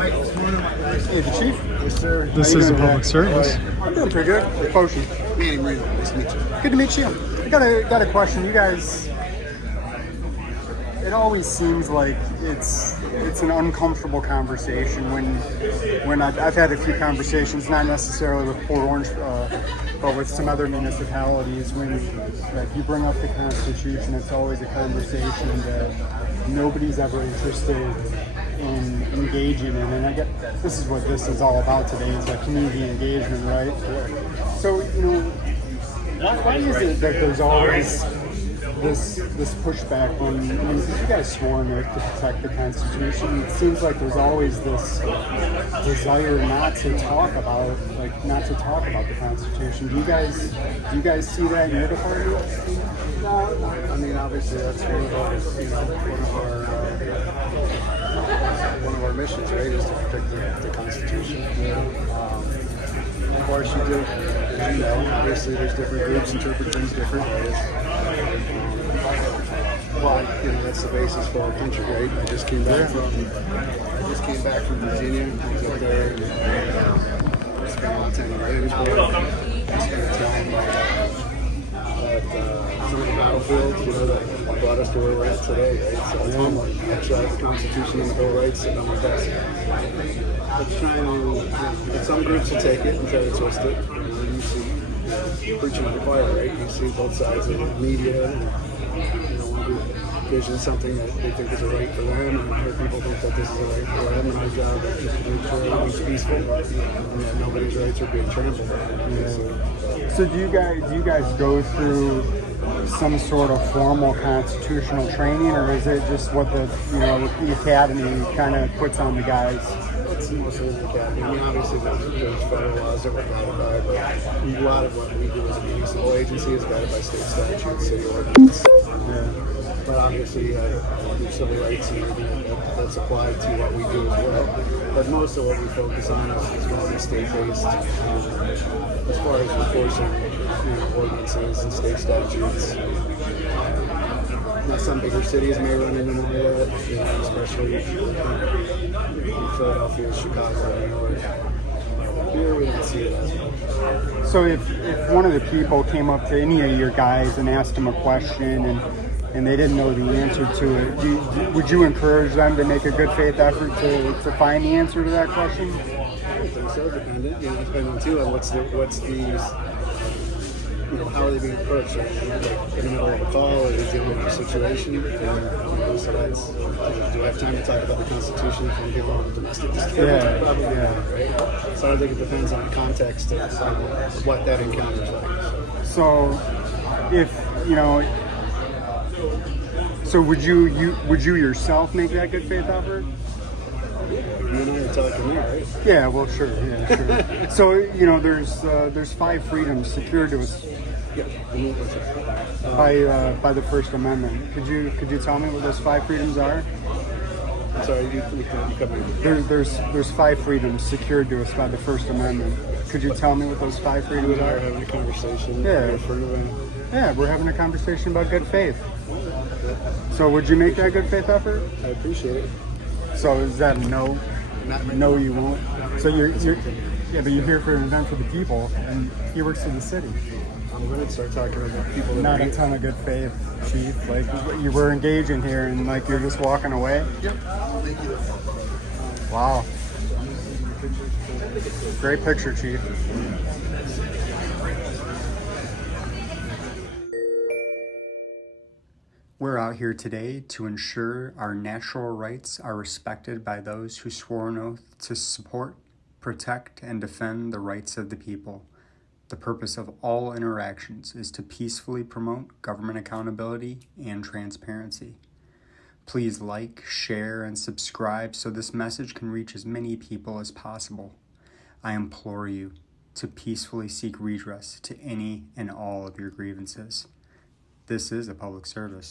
Hey, the chief. Yes, sir. This is a public service. I'm doing pretty good. Hey, Potion. Manuel Marino. Nice to meet you. Good to meet you. I got a question. You guys, it always seems like it's an uncomfortable conversation when I've had a few conversations, not necessarily with Port Orange, but with some other municipalities. When like you bring up the Constitution, it's always a conversation that nobody's ever interested in engaging in, and I get this is what this is all about today. It's like community engagement, right? So why is it that there's always this pushback when you guys swore an oath to protect the Constitution? It seems like there's always this desire not to talk about the Constitution. Do you guys see that in your department? No, I mean, obviously that's one of our missions, right? Is to protect the Constitution. Of course, you do. As you know, obviously there's different groups interpret things different ways. But that's the basis for our country, right? I just came back from Virginia. I was up there and spent a lot of time in Williamsburg. I spent time at some of the battlefields, that brought us to where we're at today, right? So it's humbling. Actually, I have the Constitution and the Bill of Rights sitting on my desk. Let's try and some groups will take it and try to twist it. You see preaching to the choir, right? You see both sides of the media. One group visions something that they think is a right for them, and other people think that this is a right for them. And our job is just to make sure everyone's peaceful and that nobody's rights are being trampled. So do you guys go through some sort of formal constitutional training, or is it just what the academy kind of puts on the guys? It's mostly the academy. I mean, obviously there's federal laws that we're guided by, but a lot of what we do as a municipal agency is guided by state statutes, city ordinance. But obviously there's civil rights and everything that's applied to what we do as well. But most of what we focus on is mostly state-based. As far as enforcing ordinances and state statutes. Some bigger cities may run into more of that, especially in Philadelphia, Chicago, New York. Here we don't see it as much. So if one of the people came up to any of your guys and asked them a question and they didn't know the answer to it, would you encourage them to make a good faith effort to find the answer to that question? I think so, dependent. Depending too on what's how are they being approached? Like in the middle of a call, or dealing with a situation? So that's, do I have time to talk about the Constitution if I'm dealing with a domestic disturbance? Probably not, right? So I think it depends on the context of what that encounter is like. So, so would you yourself make that good faith effort? You and I are talking there, right? Yeah, well, sure. Yeah, sure. So, there's 5 freedoms secured to us by the First Amendment. Could you tell me what those 5 freedoms are? I'm sorry, you cut me. There's 5 freedoms secured to us by the First Amendment. Could you tell me what those 5 freedoms are? We're having a conversation. Yeah, we're having a conversation about good faith. So would you make that good faith effort? I appreciate it. So is that a no? No, you won't. So you're but you're here for an event for the people, and he works for the city. I'm going to start talking about people. Not a ton of good faith, Chief. Like you were engaging here, and like you're just walking away. Yep. Thank you. Wow. Great picture, Chief. We're out here today to ensure our natural rights are respected by those who swore an oath to support, protect, and defend the rights of the people. The purpose of all interactions is to peacefully promote government accountability and transparency. Please like, share, and subscribe so this message can reach as many people as possible. I implore you to peacefully seek redress to any and all of your grievances. This is a public service.